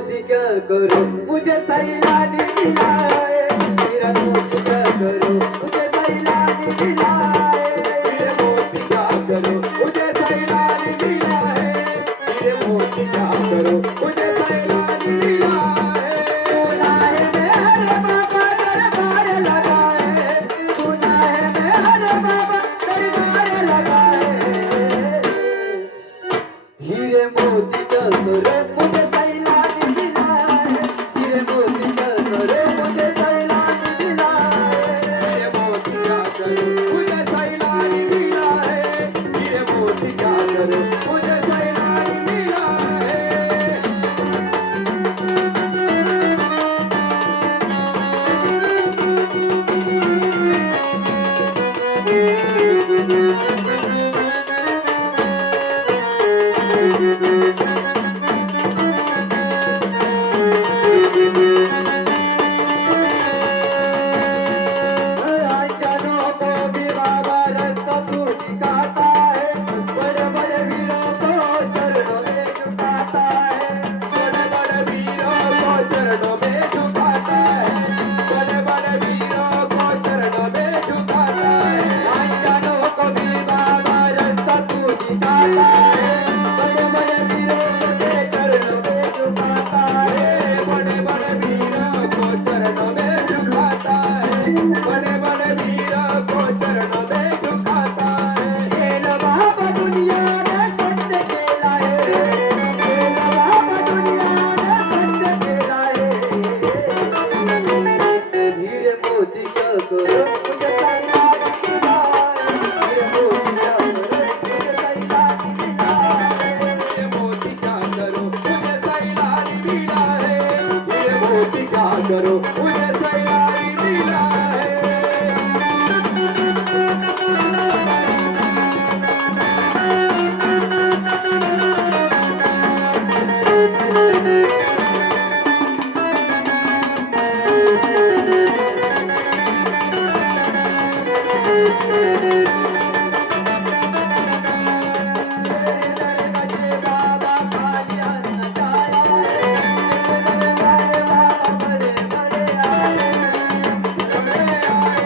मोती क्या करूं मुझे सैलानी मिला है, हीरे मोती क्या करूं मुझे सैलानी मिला है, हीरे मोती क्या करूं मुझे सैलानी मिला है, हीरे मोती क्या करूं मुझे सैलानी मिला है। गुनाह में हरे बाबा दरबार लगा है, गुनाह में हरे बाबा दरबार लगा है, हीरे मोती का करो मुझे सैलानी मिला है, हीरे मोती का करो मुझे सैलानी मिला है, हीरे मोती का करो मुझे सैलानी मिला है, हीरे मोती का करो मुझे सैलानी मिला है। अनजानों को भी बाबा रास्ता तू दिखाता है, बड़े बड़े वीरों को चरणों में झुकाता है, बड़े बड़े वीरों को चरणों में झुकाता है, बड़े बड़े वीरों को चरणों में झुकाता है। अनजानों को भी बाबा रास्ता तू दिखाता है, बड़े बड़े वीरों के चरणों में झुकाता है, बड़े बड़े वीरों को चरणों में झुकाता है, बड़े बड़े वीरों को चरणों में झुकाता है। खेल बाबा दुनिया ने सत्य खेला है, खेल बाबा दुनिया ने सत्य खेला है, हीरे मोती का करो मुझे सैलानी मिला है, हीरे मोती का करो मुझे सैलानी मिला है, हीरे मोती का करो मुझे सैलानी मिला है, हीरे मोती का करो मुझे सैलानी मिला है। तेरे दर से बाबा खाली न जाया है, तेरे दरबार बाबा बड़े बड़े आए, बड़े आए,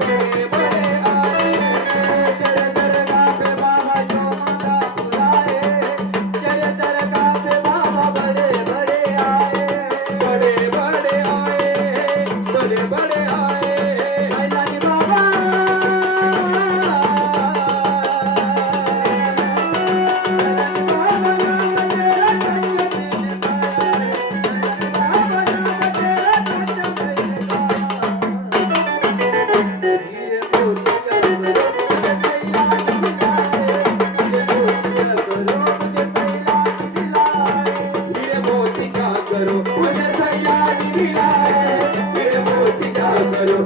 बड़े बड़े आए, तेरे दरगाह पे बाबा जो मांगा बुलाए, तेरे दरगाह पे बाबा बड़े बड़े आए, बड़े बड़े आए, बड़े बड़े आए, सैलानी बाबा करो मुझे सैलानी मिला है, हीरे मोती का करो मुझे सैलानी मिला है, हीरे मोती का करो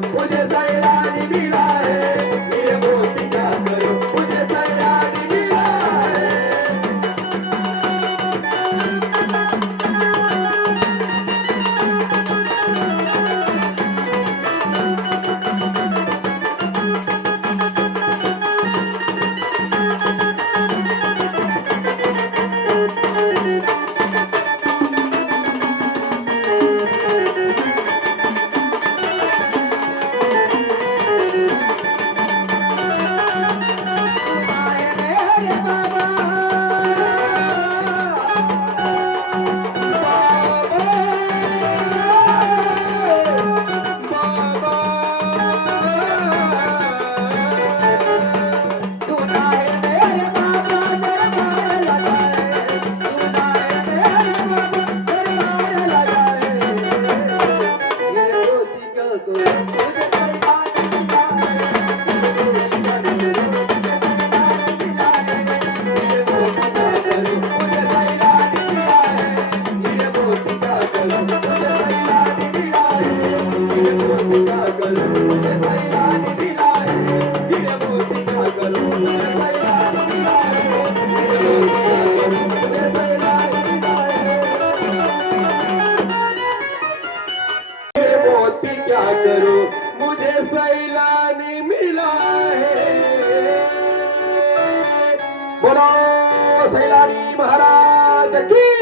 मुझे सैलानी मिला है। हरे बाबा क्या करूं मुझे सैलानी मिला है। बोलो सैलानी महाराज की।